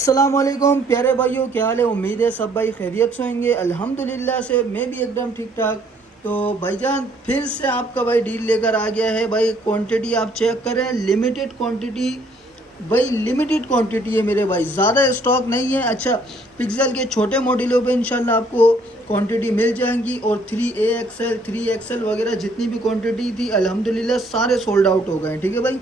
अस्सलाम वालेकुम प्यारे भाइयों, क्या हाल है। उम्मीद है सब भाई खैरियत से होंगे। अल्हम्दुलिल्लाह से मैं भी एकदम ठीक ठाक। तो भाईजान फिर से आपका भाई डील लेकर आ गया है। भाई क्वांटिटी आप चेक करें, लिमिटेड क्वांटिटी। भाई लिमिटेड क्वांटिटी है मेरे भाई, ज़्यादा स्टॉक नहीं है। अच्छा, पिक्सल के छोटे मॉडलों पे इंशाल्लाह आपको क्वांटिटी मिल जाएंगी। और 3A XL 3XL वगैरह जितनी भी क्वांटिटी थी अल्हम्दुलिल्लाह सारे सोल्ड आउट हो गए। ठीक है भाई।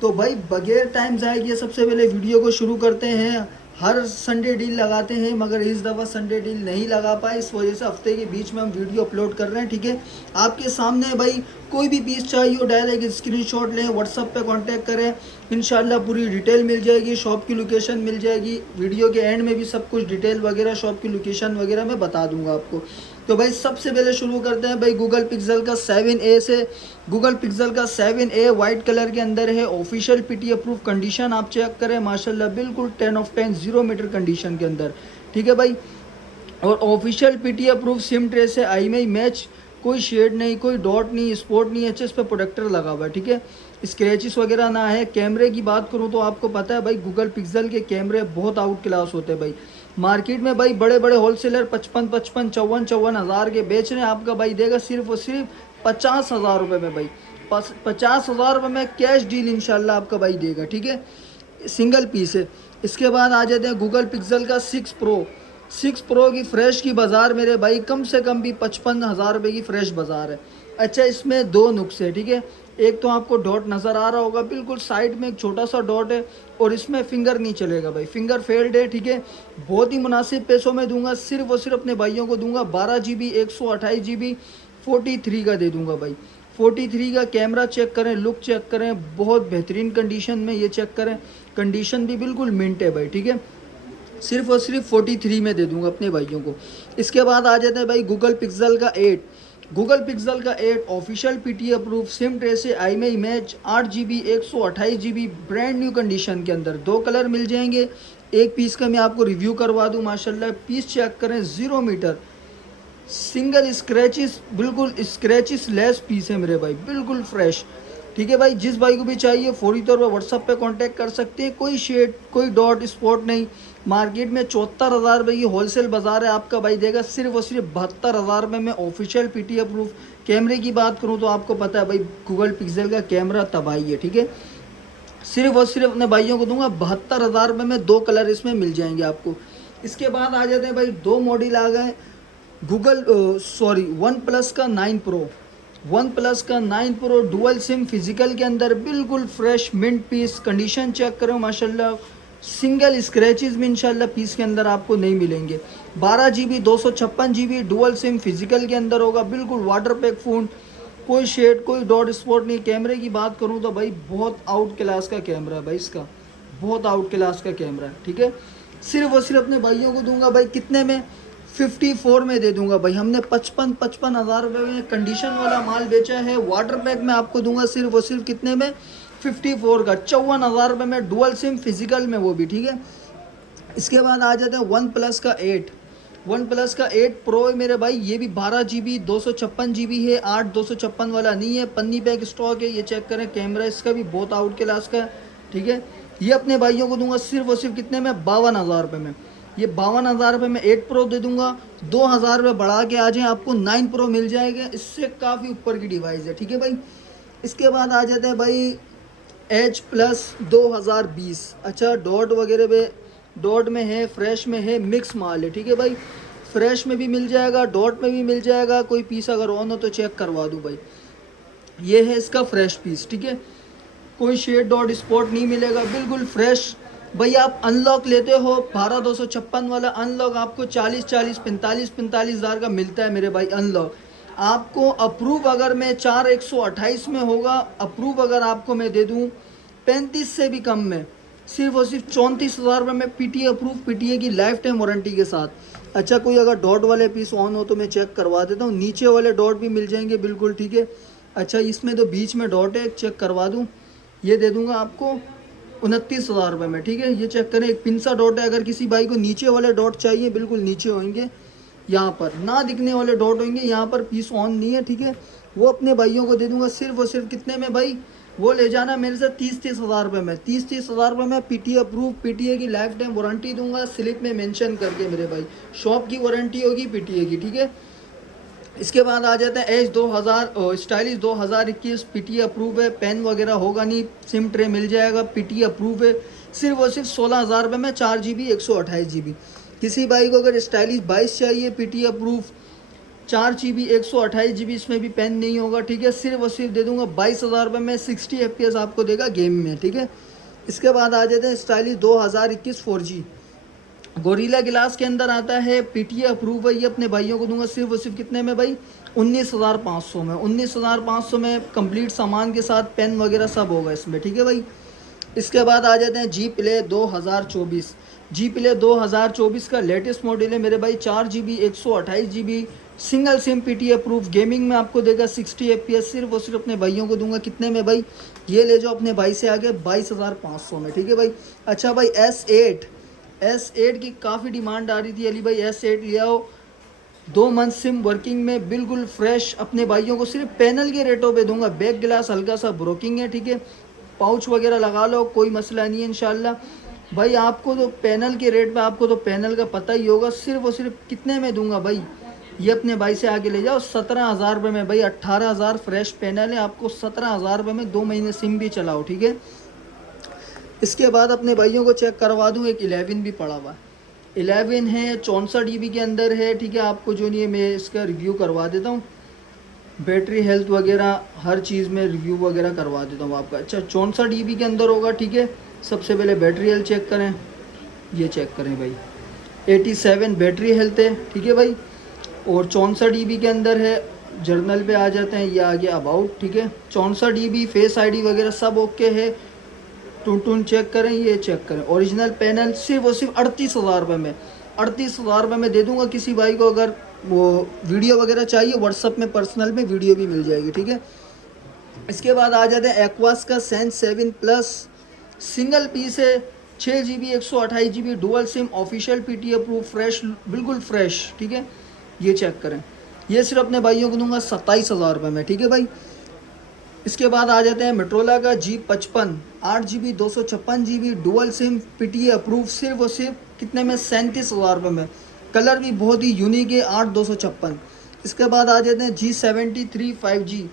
तो भाई बगैर टाइम ज़ाय किए सबसे पहले वीडियो को शुरू करते हैं। हर संडे डील लगाते हैं मगर इस दफ़ा संडे डील नहीं लगा पाए, इस वजह से हफ्ते के बीच में हम वीडियो अपलोड कर रहे हैं। ठीक है, आपके सामने भाई कोई भी पीस चाहिए हो डायरेक्ट स्क्रीनशॉट लें, व्हाट्सअप पे कांटेक्ट करें, इंशाल्लाह पूरी डिटेल मिल जाएगी, शॉप की लोकेशन मिल जाएगी। वीडियो के एंड में भी सब कुछ डिटेल वगैरह शॉप की लोकेशन वगैरह मैं बता दूंगा आपको। तो भाई सबसे पहले शुरू करते हैं भाई गूगल पिक्सल का 7A से। गूगल पिक्सल का 7A वाइट कलर के अंदर है, ऑफिशियल पीटी अप्रूव कंडीशन आप चेक करें माशाल्लाह बिल्कुल 10 ऑफ 10 0 मीटर कंडीशन के अंदर। ठीक है भाई। और official PT approve SIM tray से आई मैच, कोई शेड नहीं, कोई डॉट नहीं, स्पॉट नहीं, अच्छे इस पर प्रोटेक्टर लगा हुआ है। ठीक है, स्क्रैचेस वगैरह ना है। कैमरे की बात करूँ तो आपको पता है भाई गूगल पिक्सल के कैमरे बहुत आउट क्लास होते हैं भाई। मार्केट में भाई बड़े बड़े होलसेलर 55 54 हज़ार के बेच रहे हैं, आपका भाई देगा सिर्फ और सिर्फ 50,000 रुपये में भाई। 50,000 रुपये में कैश डील इंशाल्लाह आपका भाई देगा। ठीक है, सिंगल पीस है। इसके बाद आ जाते हैं गूगल पिक्सल का 6 प्रो की फ्रेश की बाज़ार मेरे भाई कम से कम भी 55,000 रुपये की फ्रेश बाज़ार है। अच्छा, इसमें दो नुक्स है। ठीक है, एक तो आपको डॉट नज़र आ रहा होगा, बिल्कुल साइड में एक छोटा सा डॉट है और इसमें फिंगर नहीं चलेगा भाई, फिंगर फेल्ड है। ठीक है, बहुत ही मुनासिब पैसों में दूंगा, सिर्फ और सिर्फ अपने भाइयों को दूंगा 12 GB 128 GB 43 का दे दूंगा भाई। 43 का कैमरा चेक करें, लुक चेक करें, बहुत बेहतरीन कंडीशन में ये चेक करें, कंडीशन भी बिल्कुल मिंट है भाई। ठीक है, सिर्फ और सिर्फ 43 में दे दूंगा अपने भाइयों को। इसके बाद आ जाते हैं भाई गूगल पिक्सल का 8। गूगल पिक्सल का 8 official PT approve SIM tray से आई image 8 GB 128 GB brand new condition के अंदर। दो कलर मिल जाएंगे। एक पीस का मैं आपको रिव्यू करवा दूं, माशाल्लाह पीस चेक करें, 0 मीटर सिंगल स्क्रैचेस, बिल्कुल स्क्रैचेस लेस पीस है मेरे भाई, बिल्कुल फ्रेश। ठीक है भाई, जिस भाई को भी चाहिए फौरी तौर पर व्हाट्सअप पे कांटेक्ट कर सकते हैं। कोई शेड कोई डॉट स्पॉट नहीं। मार्केट में 74,000 रुपये की होलसेल बाजार है, आपका भाई देगा सिर्फ और सिर्फ 72,000 रुपये में। ऑफिशियल पीटी अप्रूव कैमरे की बात करूँ तो आपको पता है भाई गूगल पिक्सल का कैमरा तबाही है। ठीक है, सिर्फ और सिर्फ अपने भाइयों को दूंगा 72,000 रुपये में। दो कलर इसमें मिल जाएंगे आपको। इसके बाद आ जाते हैं भाई दो मॉडल आ गए गूगल वन प्लस का 9 प्रो। वन प्लस का 9 प्रो डुअल सिम फिजिकल के अंदर, बिल्कुल fresh mint piece, condition check करो माशाल्लाह, सिंगल स्क्रैचेस भी इंशाल्लाह पीस के अंदर आपको नहीं मिलेंगे। 12 GB 256 GB dual SIM physical के अंदर होगा, बिल्कुल वाटर पैक फ़ोन, कोई शेड कोई डॉट स्पॉट नहीं। कैमरे की बात करूँ तो भाई बहुत आउट क्लास का कैमरा है भाई, इसका बहुत आउट क्लास का कैमरा है। ठीक है, सिर्फ और सिर्फ अपने भाइयों को दूंगा भाई कितने में, 54 में दे दूंगा भाई। हमने 55 हज़ार रुपये में कंडीशन वाला माल बेचा है। वाटर पैक में आपको दूंगा सिर्फ और सिर्फ कितने में, 54 का, 54,000 रुपये में डुअल सिम फिजिकल में, वो भी। ठीक है, इसके बाद आ जाते हैं वन प्लस का 8। वन प्लस का 8 प्रो है मेरे भाई, ये भी 12 GB 256 GB है। 8 256 वाला नहीं है, पन्नी पैक स्टॉक है, ये चेक करें। कैमरा इसका भी बहुत आउट क्लास का है। ठीक है, ये अपने भाइयों को दूंगा सिर्फ और सिर्फ कितने में, 52,000 रुपये में। ये 52,000 रुपये में 8 प्रो दे दूंगा। 2,000 रुपये बढ़ा के आ जाए आपको 9 प्रो मिल जाएगा, इससे काफ़ी ऊपर की डिवाइस है। ठीक है भाई, इसके बाद आ जाते हैं भाई एच प्लस 2020। अच्छा, डॉट वगैरह पे डॉट में है, फ्रेश में है, मिक्स माल है। ठीक है भाई, फ्रेश में भी मिल जाएगा, डॉट में भी मिल जाएगा। कोई पीस अगर ऑन हो तो चेक करवा दूँ भाई, ये है इसका फ्रेश पीस। ठीक है, कोई शेड डॉट स्पॉट नहीं मिलेगा, बिल्कुल फ्रेश। भाई आप अनलॉक लेते हो 12 256 वाला अनलॉक आपको 40 45 हज़ार का मिलता है मेरे भाई अनलॉक। आपको अप्रूव अगर मैं 4 128 में होगा, अप्रूव अगर आपको मैं दे दूं 35 से भी कम में, सिर्फ और सिर्फ 34,000 रुपये में पीटीए अप्रूव, पीटीए की लाइफ टाइम वारंटी के साथ। अच्छा, कोई अगर डॉट वाले पीस ऑन हो तो मैं चेक करवा देता हूँ, नीचे वाले डॉट भी मिल जाएंगे बिल्कुल। ठीक है, अच्छा इसमें तो बीच में डॉट है, चेक करवा दूँ, ये दे दूँगा आपको 29,000 रुपये में। ठीक है, ये चेक करें, एक पिंसा डॉट है। अगर किसी भाई को नीचे वाले डॉट चाहिए, बिल्कुल नीचे होंगे, यहाँ पर ना दिखने वाले डॉट होंगे, यहाँ पर पीस ऑन नहीं है। ठीक है, वो अपने भाइयों को दे दूंगा सिर्फ और सिर्फ कितने में भाई, वो ले जाना मेरे से 30-30 हज़ार रुपये में। 30-30 हज़ार रुपये में पीटीए अप्रूव, पीटीए की लाइफ टाइम वारंटी दूंगा स्लिप में मेंशन करके मेरे भाई। शॉप की वारंटी होगी पीटीए की, ठीक है। इसके बाद आ जाते हैं एच 2000 स्टाइलिश 2021 पीटीए अप्रूव है। पेन वगैरह होगा नहीं, सिम ट्रे मिल जाएगा, पीटीए अप्रूव है। सिर्फ और सिर्फ 16 हज़ार रुपये में 4 GB 128 GB। किसी भाई को अगर स्टाइलिश 22 चाहिए पीटीए अप्रूव 4 GB 128 GB, इसमें भी पेन नहीं होगा, ठीक है। सिर्फ और सिर्फ दे दूंगा 22 हज़ार रुपये में। 60 FPS आपको देगा गेम में, ठीक है। इसके बाद आ जाते हैं स्टाइलिश 2021 4G गोरिल्ला ग्लास के अंदर आता है, पीटीए अप्रूव है। ये अपने भाइयों को दूंगा सिर्फ और सिर्फ कितने में भाई, 19,500 में। 19,500 में कंप्लीट सामान के साथ पेन वगैरह सब होगा इसमें, ठीक है भाई। इसके बाद आ जाते हैं जी प्ले 2024। जी प्ले 2024 का लेटेस्ट मॉडल है मेरे भाई। 4 GB 128 GB single SIM PTA approve, gaming में आपको देगा 60 FPS। सिर्फ और सिर्फ अपने भाइयों को दूंगा कितने में भाई, ये ले जाओ अपने भाई से आगे 22,500 में, ठीक है भाई। अच्छा भाई S8 की काफ़ी डिमांड आ रही थी, अली भाई S8 ले आओ। 2 मंथ सिम वर्किंग में बिल्कुल फ्रेश, अपने भाइयों को सिर्फ पैनल के रेटों पे दूंगा। बैक ग्लास हल्का सा ब्रोकिंग है, ठीक है। पाउच वगैरह लगा लो, कोई मसला नहीं है इंशाल्लाह भाई। आपको तो पैनल के रेट पे, आपको तो पैनल का पता ही होगा। सिर्फ और सिर्फ कितने में दूंगा भाई, ये अपने भाई से आगे ले जाओ 17,000 रुपये में भाई। 18,000 फ्रेश पैनल है, आपको 17,000 रुपये में 2 महीने सिम भी चलाओ, ठीक है। इसके बाद अपने भाइयों को चेक करवा दूँ, एक 11 भी पड़ा हुआ है। 11 है, 64 GB के अंदर है, ठीक है। आपको जो नहीं है मैं इसका रिव्यू करवा देता हूँ, बैटरी हेल्थ वगैरह हर चीज़ में रिव्यू वगैरह करवा देता हूँ आपका। अच्छा 64 GB के अंदर होगा, ठीक है। सबसे पहले बैटरी हेल्थ चेक करें, ये चेक करें भाई 87 बैटरी हेल्थ है, ठीक है भाई। और 64 GB के अंदर है। जर्नल पे आ जाते हैं, ये आ गया अबाउट, ठीक है। 64 GB फेस ID वगैरह सब ओके है। टून चेक करें, ये चेक करें। ओरिजिनल पैनल सिर्फ और सिर्फ 38,000 रुपये में। 38,000 रुपये में दे दूंगा किसी भाई को। अगर वो वीडियो वगैरह चाहिए व्हाट्सअप में पर्सनल में वीडियो भी मिल जाएगी, ठीक है। इसके बाद आ जाते हैं एक्वास का सेंस 7 प्लस सिंगल पीस है। 6 GB 128 GB dual SIM, official PT approve, fresh, बिल्कुल फ्रेश, ठीक है। ये चेक करें, ये सिर्फ अपने भाइयों को दूंगा 27,000 रुपये में, ठीक है भाई। इसके बाद आ जाते हैं मेट्रोला का G55 8 GB 256 GB dual SIM PTA approve, सिर्फ और सिर्फ कितने में 37,000 रुपये में। कलर भी बहुत ही यूनिक है, 8/256। इसके बाद आ जाते हैं G73 5G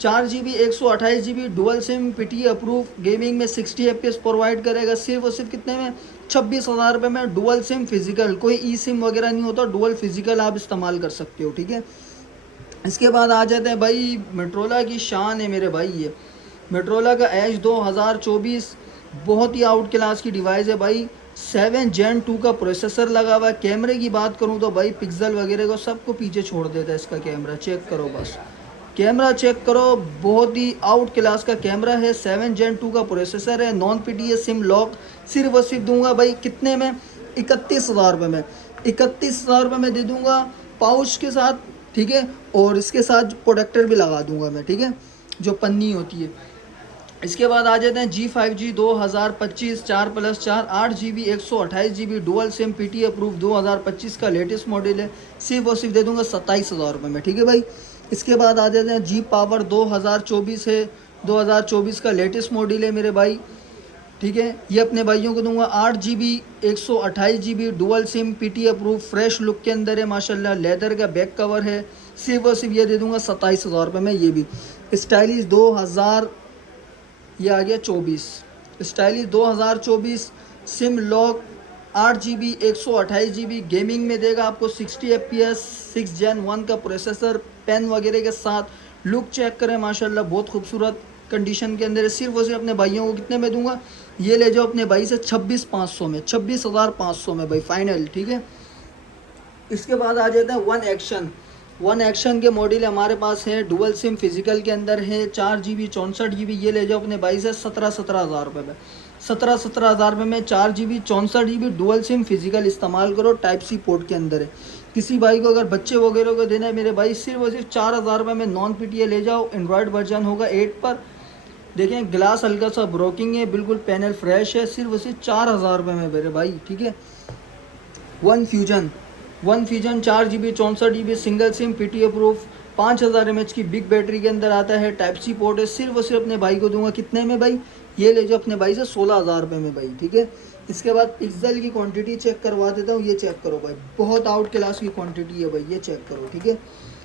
4 GB 128 GB dual SIM PTA approve, gaming में 60 FPS प्रोवाइड करेगा। सिर्फ और सिर्फ कितने में 26,000 रुपये में डुअल सिम फिजिकल, कोई ई सिम वगैरह नहीं होता, डुअल फिजिकल आप इस्तेमाल कर सकते हो, ठीक है। इसके बाद आ जाते हैं भाई मेट्रोला की शान है मेरे भाई, ये मेट्रोला का Edge 2024 बहुत ही आउट क्लास की डिवाइस है भाई। 7 Gen 2 का प्रोसेसर लगा हुआ है। कैमरे की बात करूं तो भाई पिक्सल वगैरह को सबको पीछे छोड़ देता है इसका कैमरा। चेक करो, बस कैमरा चेक करो, बहुत ही आउट क्लास का कैमरा है। 7 Gen 2 का प्रोसेसर है। नॉन पीटीए सिम लॉक, सिर्फ और सिर्फ दूंगा भाई कितने में 31,000 रुपये में। 31,000 रुपये में दे दूंगा पाउच के साथ, ठीक है। और इसके साथ प्रोटेक्टर भी लगा दूंगा मैं, ठीक है, जो पन्नी होती है। इसके बाद आ जाते हैं G5G 2025 4+4 8 GB 128 GB dual SIM PT approve 2025 का लेटेस्ट मॉडल है। सिर्फ और सिर्फ दे दूंगा 27,000 रुपये में, ठीक है भाई। इसके बाद आ जाते हैं G पावर 2024 है, 2024 का लेटेस्ट मॉडल है मेरे भाई, ठीक है। ये अपने भाइयों को दूंगा 8 GB 128 GB dual SIM PT approve, fresh look के अंदर है माशाल्लाह। लेदर का बैक कवर है। सिर्फ और सिर्फ ये दे दूंगा 27,000 रुपये में। ये भी स्टाइलिश 2000, ये आ गया 24 stylish 2024 SIM lock 8 GB 128 GB gaming में देगा आपको 60 FPS 6 Gen 1 का प्रोसेसर, पेन वगैरह के साथ। लुक चेक करें माशाल्लाह, बहुत खूबसूरत कंडीशन के अंदर है। सिर्फ और सिर्फ अपने भाइयों को कितने में दूंगा, ये ले जाओ अपने भाई से 26,500 में, 26,500 में भाई फाइनल, ठीक है। इसके बाद आ जाता है वन एक्शन के मॉडल हमारे पास है। डुअल सिम फिजिकल के अंदर है। 4 GB 64 GB ये ले जाओ अपने भाई से 17,000 रुपये में। 17,000 रुपये में 4 GB 64 GB dual SIM physical इस्तेमाल करो, टाइप सी पोर्ट के अंदर है। किसी भाई को अगर बच्चे वगैरह को देना है मेरे भाई, सिर्फ और सिर्फ 4,000 रुपये में नॉन पीटीए ले जाओ। एंड्रॉयड वर्जन होगा 8 पर। देखें ग्लास हल्का सा ब्रोकिंग है, बिल्कुल पैनल फ्रेश है। सिर्फ और सिर्फ 4,000 रुपये में मेरे भाई, ठीक है। One fusion 4 GB 64 GB single SIM PT approve, 5000 mAh की बिग बैटरी के अंदर आता है, टाइप सी पोर्ट है। सिर्फ और सिर्फ अपने भाई को दूंगा कितने में भाई, ये ले जाओ अपने भाई से 16,000 रुपये में भाई, ठीक है। इसके बाद पिक्सल की क्वांटिटी चेक करवा देता हूँ, ये चेक करो भाई, बहुत आउट क्लास की क्वांटिटी है भाई, ये चेक करो, ठीक है।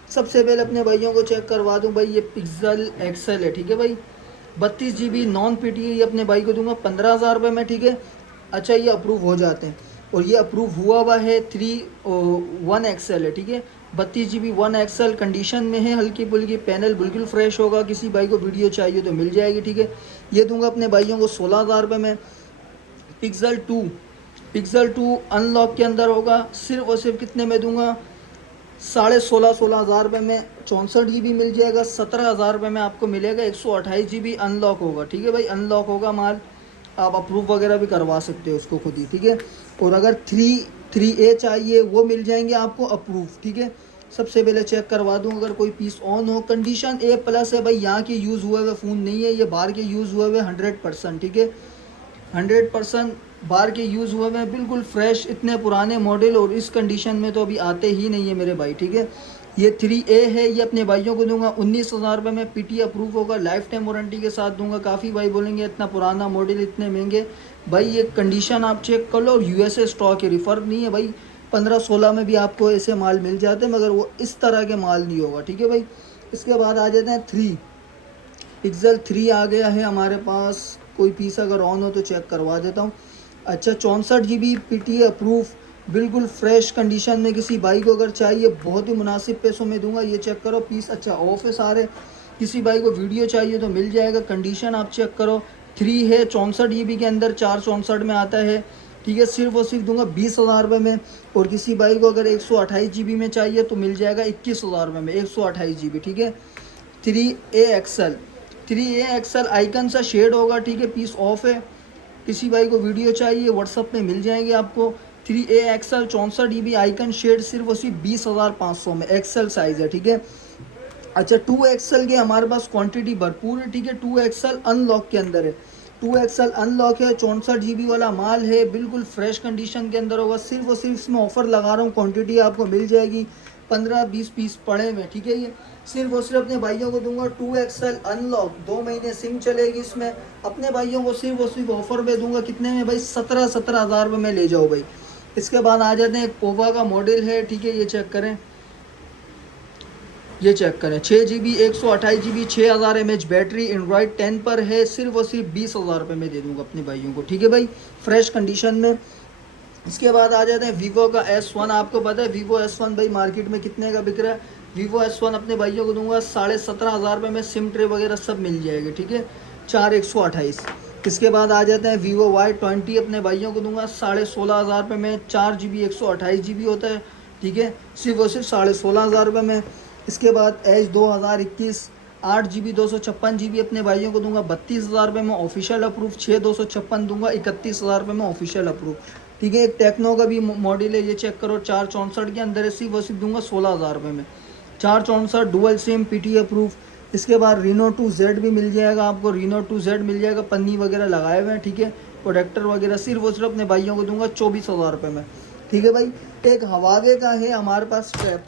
सबसे पहले अपने भाइयों को चेक करवा दूँ भाई, ये पिक्सल एक्सेल है, ठीक है भाई, 32 GB नॉन PTE, ये अपने भाई को दूंगा 15,000 रुपये में, ठीक है। अच्छा, ये अप्रूव हो जाते हैं और ये अप्रूव हुआ हुआ है 1 XL है, ठीक है। 32 GB 1 XL कंडीशन में है, हल्की फुल्की, पैनल बिल्कुल फ्रेश होगा। किसी भाई को वीडियो चाहिए तो मिल जाएगी, ठीक है। ये दूंगा अपने भाइयों को 16,000 रुपये में। पिक्सल 2 अनलॉक के अंदर होगा, सिर्फ और सिर्फ कितने में दूंगा, 16,500 रुपये में। 64 GB मिल जाएगा, 17,000 रुपये में आपको मिलेगा। 128 GB अनलॉक होगा, ठीक है भाई, अनलॉक होगा माल, आप अप्रूव वगैरह भी करवा सकते हो उसको खुद ही, ठीक है। और अगर 3A चाहिए वो मिल जाएंगे आपको अप्रूव, ठीक है। सबसे पहले चेक करवा दूँ, अगर कोई पीस ऑन हो, कंडीशन A+ है भाई, यहाँ के यूज़ हुए हुए फ़ोन नहीं है, ये बाहर के यूज़ हुए हुए 100%, ठीक है। 100% बाहर के यूज़ हुए हैं, बिल्कुल फ्रेश। इतने पुराने मॉडल और इस कंडीशन में तो अभी आते ही नहीं है मेरे भाई, ठीक है। ये 3A है, ये अपने भाइयों को दूंगा 19,000 रुपये में। PT अप्रूव होगा, लाइफ टाइम वारंटी के साथ दूंगा। काफ़ी भाई बोलेंगे इतना पुराना मॉडल इतने महंगे, भाई ये कंडीशन आप चेक कर लो, और USA स्टॉक है, रिफर नहीं है भाई। 15-16 में भी आपको ऐसे माल मिल जाते हैं, मगर वो इस तरह के माल नहीं होगा, ठीक है भाई। इसके बाद आ जाते हैं 3 पिक्सल 3 आ गया है हमारे पास। कोई पीस अगर ऑन हो तो चेक करवा देता हूँ। अच्छा, 64 GB PTA अप्रूव, बिल्कुल फ्रेश कंडीशन में। किसी भाई को अगर चाहिए, बहुत ही मुनासिब पैसों में दूंगा, ये चेक करो पीस। अच्छा, ऑफ है सारे, किसी भाई को वीडियो चाहिए तो मिल जाएगा, कंडीशन आप चेक करो। 3 है, 64 GB के अंदर, 464 में आता है, ठीक है। सिर्फ और सिर्फ दूंगा 20,000 रुपये में। और किसी भाई को अगर 128 GB में चाहिए तो मिल जाएगा 21,000 रुपये में, 128 GB, ठीक है। 3A XL आइकन सा शेड होगा, ठीक है, पीस ऑफ है। किसी भाई को वीडियो चाहिए व्हाट्सअप में मिल जाएंगे आपको। 3A XL 64 GB icon shade, सिर्फ और सिर्फ 20,500 में, एक्सेल साइज़ है, ठीक है। अच्छा, 2 XL के हमारे पास क्वांटिटी भरपूर है, ठीक है। 2 XL अनलॉक के अंदर है, 2 XL अनलॉक है, 64 GB वाला माल है, बिल्कुल फ्रेश कंडीशन के अंदर होगा। सिर्फ और सिर्फ इसमें ऑफ़र लगा रहा हूँ, क्वांटिटी आपको मिल जाएगी 15-20 पीस पड़े हुए, ठीक है। ये सिर्फ और सिर्फ अपने भाइयों को दूंगा 2 XL अनलॉक, 2 महीने सिम चलेगी इसमें। अपने भाइयों को सिर्फ और सिर्फ ऑफर में दूंगा, कितने में भाई, 17,000 रुपये में ले जाओ भाई। इसके बाद आ जाते हैं, एक पोवा का मॉडल है, ठीक है, ये चेक करें, ये चेक करें, 6 GB 128 GB 6000 mAh battery, Android 10 पर है। सिर्फ और सिर्फ 20,000 रुपये में दे दूंगा अपने भाइयों को, ठीक है भाई, फ्रेश कंडीशन में। इसके बाद आ जाते हैं वीवो का S1। आपको पता है वीवो S1 भाई मार्केट में कितने का बिक रहा है। वीवो S1 अपने भाइयों को दूंगा 17,500 रुपये में, सिम ट्रे वगैरह सब मिल जाएगी, ठीक है, 4,128। इसके बाद आ जाते हैं वीवो Y20, अपने भाइयों को दूंगा 16,500 रुपये में, 4 GB 128 GB होता है, ठीक है, सिर्फ और सिर्फ 16,500 रुपये में। इसके बाद Edge 2021 8 GB 256 GB अपने भाइयों को दूंगा 32,000 रुपये में, ऑफिशियल अप्रूव। 6,256 दूंगा 31,000 रुपये में, ऑफिशियल अप्रूव, ठीक है। एक टेक्नो का भी मॉडल है, ये चेक करो, 464 के अंदर है, सिर्फ और सिर्फ दूंगा 16,000 रुपये में, 464 डुअल सिम PT अप्रूव। इसके बाद Reno 2Z भी मिल जाएगा आपको, Reno 2Z मिल जाएगा, पन्नी वगैरह लगाए हुए हैं, ठीक है, प्रोडक्टर वगैरह। सिर्फ और सिर्फ अपने भाइयों को दूंगा 24,000 रुपये में, ठीक है भाई। एक हवावे का है हमारे पास स्ट्रैप,